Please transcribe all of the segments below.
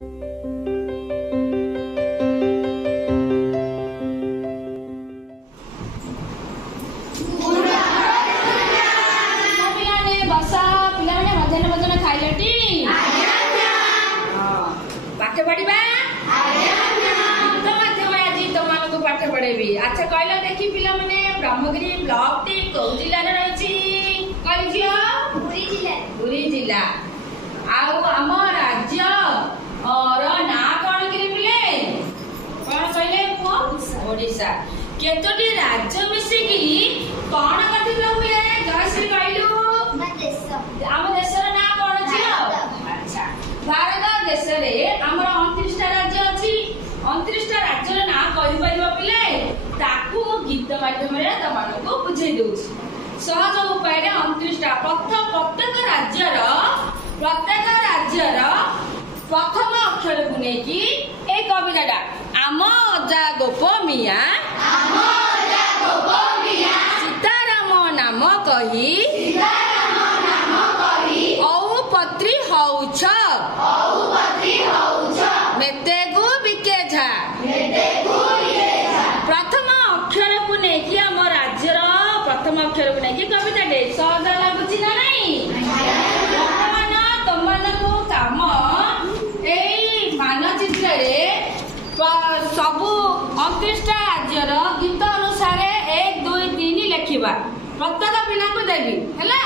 अच्छा कहला देखी पिला माने ब्रह्मगिरी ब्लॉक टी को जिल्ला रे रहिछि कहि जियो पुरी जिल्ला आउ हम राज्य और ना कोन करी पिले कोन कहले ओडिसा केतोटी राज्य मिसी की कोन कथि हुए जयश्री कहलु हम देश रे ना कोन जियो अच्छा भारत देश रे हमर 29 टा राज्य अछि 29 टा राज्य रे ना कहि परिबो पिले ताकू गीत माध्यम रे तमानको बुझाई दउछि सहज उपाय रे 29 टा प्रत्येक राज्यर प्रथम अक्षर को नेकी ए कविताटा आम अजा गोपमिया सीताराम नाम कही औ पत्री हौछ मेतेगु बिकेझा प्रथम अक्षर को नेकी आम राज्यर प्रथम अक्षर को नेकी कविता डे सहज लागुछि ना नहीं वर्तमान तमनको काम एई मानचित्र रे सबु 29 टा राज्यर गीत अनुसार 1 2 3 लिखिबा प्रत्येक पिला को देबी हैला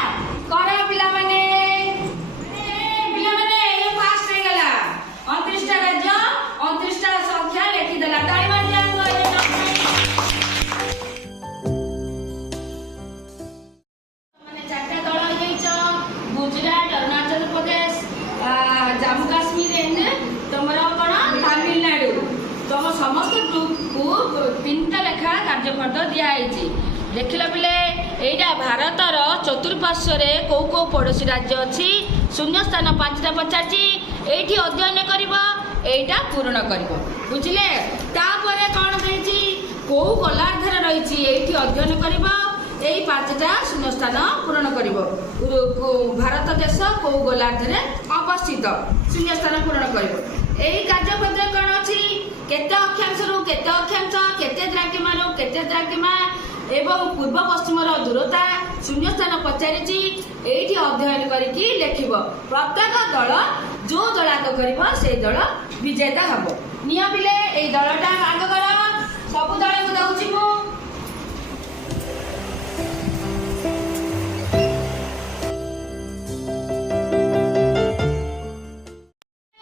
करा पिला माने ये फास्ट हे गला 29 टा राज्य 29 टा संख्या लिखि देला ताई मार जांगो गुजरात अरुणाचल प्रदेश जम्मू काश्मीर तुमर कौन तमिलनाडु तुम समस्त ग्रुप को 3टा लेखा कार्यपद दिखाई देख पिले एटा भारतर चतुर्पार्श्व कौ कौ पड़ोशी राज्य अच्छी शून्य स्थान 5टा पचारि ये अध्ययन करटा पूरण कर बुझे तापर कौन देखी कौ गोलार्धर रही अध्ययन कर 5टा शून्य स्थान पूरण कर भारत देश कौ गोलार्धर अवस्थित शून्य स्थान पूरण कर कार्यपत्र कौन अच्छी केते अक्षांश रु केते अक्षांश केते द्राघिमा रु केते द्राघिमा एवं पूर्व पश्चिम दूरता शून्य स्थान पचारि एठी अध्ययन करके लिखिब प्रत्येक दल जो दलाक करिब से दल विजेता हबो निया पिले ए दलटा आग कर सब दल को दउछि मु